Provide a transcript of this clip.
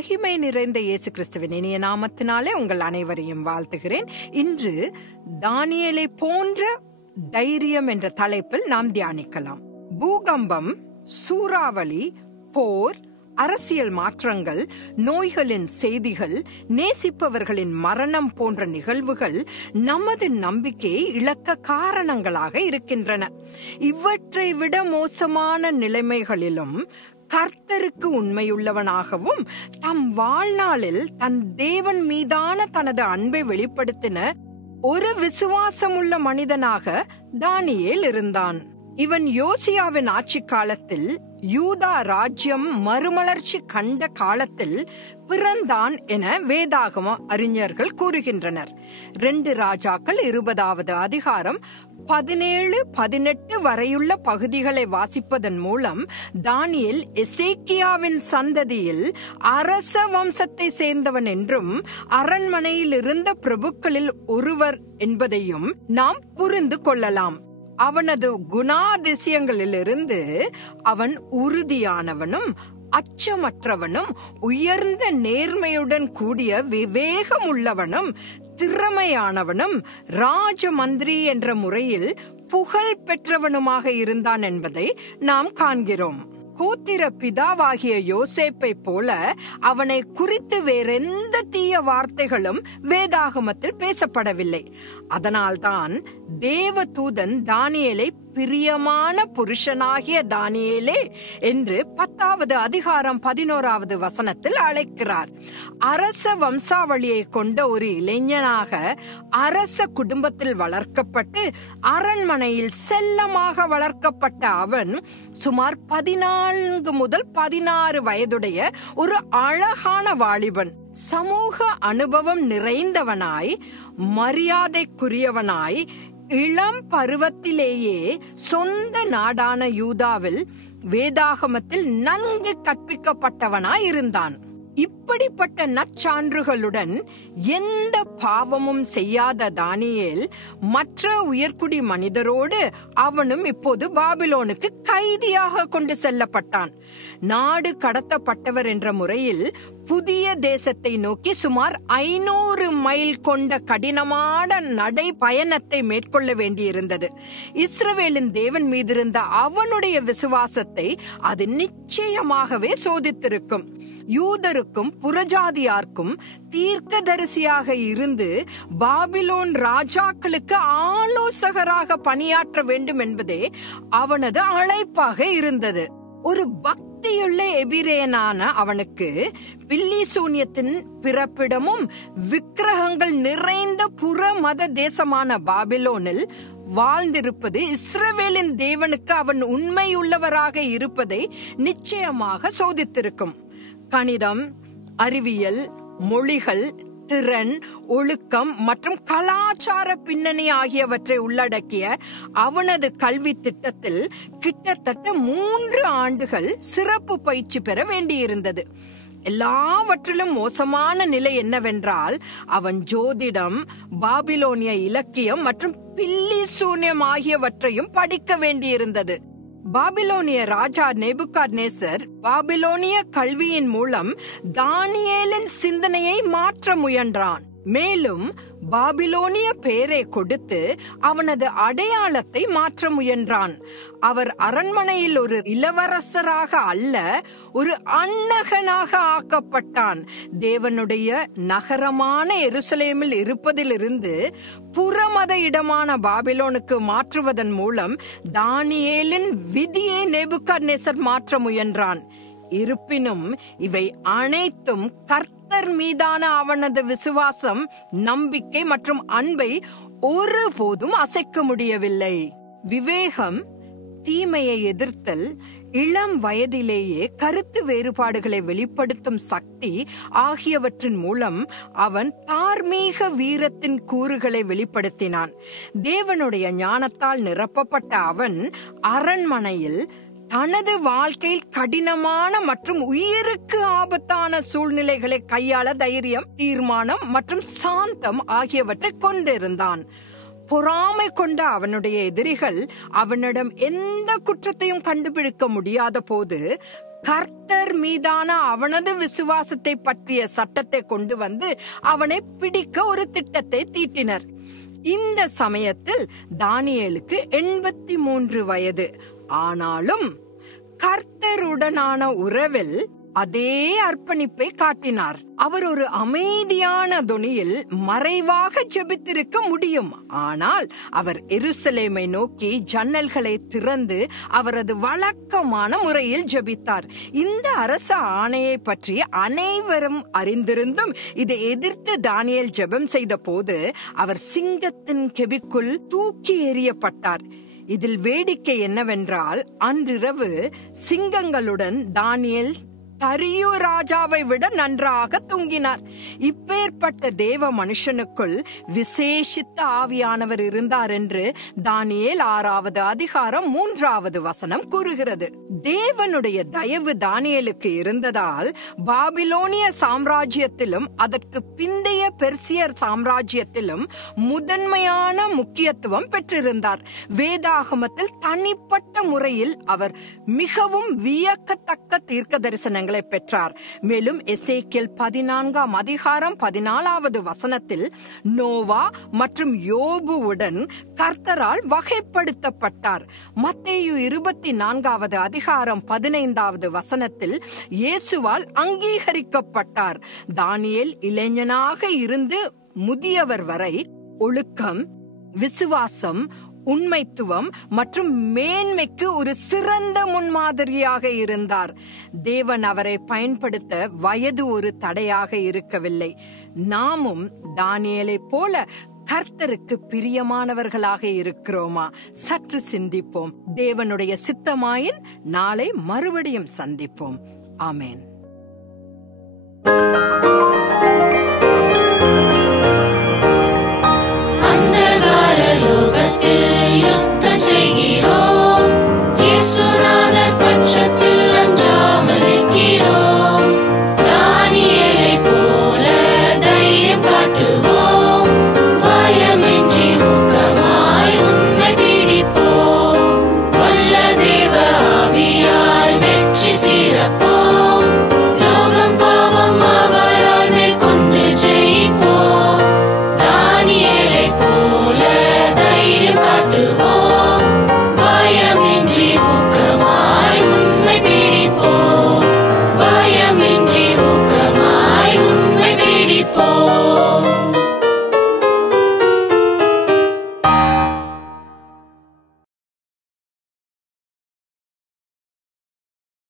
மகிமை நிறைந்த இயேசு கிறிஸ்துவின் இனிய நாமத்தினாலே உங்கள் அனைவரையும் வாழ்த்துகிறேன். இன்று தானியேலை போன்ற தைரியம் என்ற தலைப்பில் நாம் தியானிக்கலாம். பூகம்பம், சூறாவளி, போர், அரசியல் மாற்றங்கள், நோய்களின் செய்திகள், நேசிப்பவர்களின் மரணம் போன்ற நிகழ்வுகள் நமது நம்பிக்கையை இழக்க காரணங்களாக இருக்கின்றன. இவற்றை விட மோசமான நிலைமைகளிலும் கர்த்தருக்கு உண்மையுள்ளவனாகவும் தம் வாழ்நாளில் தன் தேவன் மீதான தனது அன்பை வெளிப்படுத்தின ஒரு விசுவாசமுள்ள மனிதனாக தானியேல் இருந்தான். இவன் யோசியாவின் ஆட்சி காலத்தில் யூதா ராஜ்யம் மறுமலர்ச்சி கண்ட காலத்தில் பிறந்தான் என வேதாகம அறிஞர்கள் கூறுகின்றனர். 2 ராஜாக்கள் 20வது அதிகாரம் 17-18 வரையுள்ள பகுதிகளை வாசிப்பதன் மூலம் தானியேல் எசேக்கியாவின் சந்ததியில் அரச வம்சத்தை சேர்ந்தவன் என்றும் அரண்மனையில் இருந்த பிரபுக்களில் ஒருவர் என்பதையும் நாம் புரிந்து கொள்ளலாம். அவனது குணாதிசயங்களிலிருந்து அவன் உறுதியானவனும் அச்சமற்றவனும் உயர்ந்த நேர்மையுடன் கூடிய விவேகம் உள்ளவனும் திறமையானவனும் ராஜமந்திரி என்ற முறையில் புகழ் பெற்றவனுமாக இருந்தான் என்பதை நாம் காண்கிறோம். கோத்திர பிதாவாகிய யோசேப்பை போல அவனை குறித்து வேறெந்த தீய வார்த்தைகளும் வேதாகமத்தில் பேசப்படவில்லை. அதனால்தான் தேவதூதன் தானியேலை பிரியமான புருஷனாகிய தானியேலே என்று 10வது அதிகாரம் 11வது வசனத்தில் அழைக்கிறார். அரச வம்சாவளியை கொண்ட ஒரு இளைஞனாக அரச குடும்பத்தில் வளர்க்கப்பட்டு அரண்மனையில் செல்லமாக வளர்க்கப்பட்ட அவன் சுமார் 14 முதல் 16 வயதுடைய ஒரு அழகான வாலிபன். சமூக அனுபவம் நிறைந்தவனாய், மரியாதைக்குரியவனாய், இளம் பருவத்திலேயே சொந்த நாடான யூதாவில் வேதாகமத்தில் நன்கு கற்பிக்கப்பட்டவனாய் இருந்தான். இப்படிப்பட்ட நற்சான்றுகளுடன் எந்த பாவமும் செய்யாத தானியேல் மற்ற உயர்குடி மனிதரோடு அவனும் இப்போது பாபிலோனுக்கு கைதியாக கொண்டு செல்லப்பட்டான். நாடு கடத்தப்பட்டவர் என்ற முறையில் புதிய தேசத்தை நோக்கி சுமார் 500 மைல் கொண்ட கடினமான நடை பயணத்தை மேற்கொள்ள வேண்டியிருந்தது. இஸ்ரவேலின் தேவன் மீதிருந்த அவனுடைய விசுவாசத்தை அது நிச்சயமாகவே சோதித்திருக்கும். யூதருக்கும் புறஜாதியார்க்கும் தீர்க்கதரிசியாக இருந்து பாபிலோன் ராஜாக்களுக்கு ஆலோசகராக பணியாற்ற வேண்டும் என்பதே அவனது அழைப்பாக இருந்தது. ஒரு பக்தியுள்ள எபிரேயனான அவனுக்கு பில்லி சூன்யத்தின் பிறப்பிடமும் விக்கிரகங்கள் நிறைந்த புற மத தேசமான பாபிலோனில் வாழ்ந்திருப்பது இஸ்ரவேலின் தேவனுக்கு அவன் உண்மையுள்ளவராக இருப்பதை நிச்சயமாக சோதித்திருக்கும். கணிதம், அறிவியல், மொழிகள், திறன், ஒழுக்கம் மற்றும் கலாச்சார பின்னணி ஆகியவற்றை உள்ளடக்கிய அவனது கல்வி திட்டத்தில் கிட்டத்தட்ட 3 ஆண்டுகள் சிறப்பு பயிற்சி பெற வேண்டியிருந்தது. எல்லாவற்றிலும் மோசமான நிலை என்னவென்றால் அவன் ஜோதிடம், பாபிலோனிய இலக்கியம் மற்றும் பில்லி சூன்யம் ஆகியவற்றையும் படிக்க வேண்டியிருந்தது. பாபிலோனிய ராஜா நேபுகாத்நேசர் பாபிலோனிய கல்வியின் மூலம் தானியேலின் சிந்தனையை மாற்ற முயன்றான். மேலும் பாபிலோனிய பெயரை கொடுத்து அவனது அடையாளத்தை மாற்ற முயன்றான். அவர் அரண்மனையில் ஒரு இளவரசராக அல்ல, ஒரு அன்னகனாக ஆக்கப்பட்டான். தேவனுடைய நகரமான எருசலேமில் இருப்பதிலிருந்து புறமத இடமான பாபிலோனுக்கு மாற்றுவதன் மூலம் தானியேலின் விதியை நேபுகாத்நேசர் மாற்ற முயன்றான். இருப்பினும் இவை அனைத்தும் கர்த்தர் மீதான அவனது விசுவாசம், நம்பிக்கை மற்றும் அன்பை ஒருபோதும் அசைக்க முடியவில்லை. விவேகம், தீமையை எதிர்த்தல், இளம் வயதிலேயே கருத்து வேறுபாடுகளை வெளிப்படுத்தும் சக்தி ஆகியவற்றின் மூலம் அவன் தார்மீக வீரத்தின் கூறுகளை வெளிப்படுத்தினான். தேவனுடைய ஞானத்தால் நிரப்பப்பட்ட அவன் அரண்மனையில் தனது வாழ்க்கையில் கடினமான மற்றும் உயிருக்கு ஆபத்தான சூழ்நிலைகளை கையாள தைரியம், தீர்மானம் மற்றும் சாந்தம் ஆகியவற்றை கொண்டிருந்தான். பொறாமை கொண்ட அவனுடைய எதிரிகள் அவனிடம் எந்த குற்றத்தையும் கண்டுபிடிக்க முடியாத போது கர்த்தர் மீதான அவனது விசுவாசத்தை பற்றிய சட்டத்தை கொண்டு வந்து அவனை பிடிக்க ஒரு திட்டத்தை தீட்டினர். இந்த சமயத்தில் தானியேலுக்கு 83 வயது. ஆனாலும் கர்த்தருடனான உறவில் அதே அர்ப்பணிப்பை காட்டினார். அவர் ஒரு அமைதியான தொனியில் மறைவாக ஜெபித்திருக்க முடியும். ஆனால் அவர் எருசலேமை நோக்கி ஜன்னல்களை திறந்து அவரது வழக்கமான முறையில் ஜெபித்தார். இந்த அரச ஆணையை பற்றி அனைவரும் அறிந்திருந்தும் இதை எதிர்த்து தானியேல் ஜெபம் செய்த போது அவர் சிங்கத்தின் கெபிக்குள் தூக்கி எறியப்பட்டார். இதில் வேடிக்கை என்னவென்றால், அன்றிரவு சிங்கங்களுடன் தானியேல் தரியு ராஜாவை விட நன்றாக தூங்கினார். இப்பேற்பட்ட தேவ மனுஷனுக்குள் விசேஷித்த ஆவியானவர் இருந்தார் என்று தானியேல் 6வது அதிகாரம் 3வது வசனம் கூறுகிறது. தேவனுடைய தயவு தானியேலுக்கு இருந்ததால் பாபிலோனிய சாம்ராஜ்யத்திலும் அதற்கு பிந்தைய பெர்சியர் சாம்ராஜ்யத்திலும் முதன்மையான முக்கியத்துவம் பெற்றிருந்தார். வேதாகமத்தில் தனிப்பட்ட முறையில் அவர் மிகவும் வியக்கத்தக்க தீர்க்க தரிசனங்கள் பெற்றார். மேலும் எசேக்கியேல் 14ஆம் அதிகாரம் 14வது வசனத்தில் நோவா மற்றும் யோபுவுடன் கர்த்தரால் வகைப்படுத்தப்பட்டார். மத்தேயு 24வது அதிகாரம் 15வது வசனத்தில் இயேசுவால் அங்கீகரிக்கப்பட்டார். தானியேல் இளைஞனாக இருந்து முதியவர் வரை ஒழுக்கம், விசுவாசம், உண்மைத்துவம் மற்றும் மேன்மைக்கு ஒரு சிறந்த முன்மாதிரியாக இருந்தார். தேவன் அவரை பயன்படுத்த வயது ஒரு தடையாக இருக்கவில்லை. நாமும் தானியேலை போல கர்த்தருக்கு பிரியமானவர்களாக இருக்கிறோமா? சற்று சிந்திப்போம். தேவனுடைய சித்தமாயின் நாளை மறுபடியும் சந்திப்போம். ஆமென்.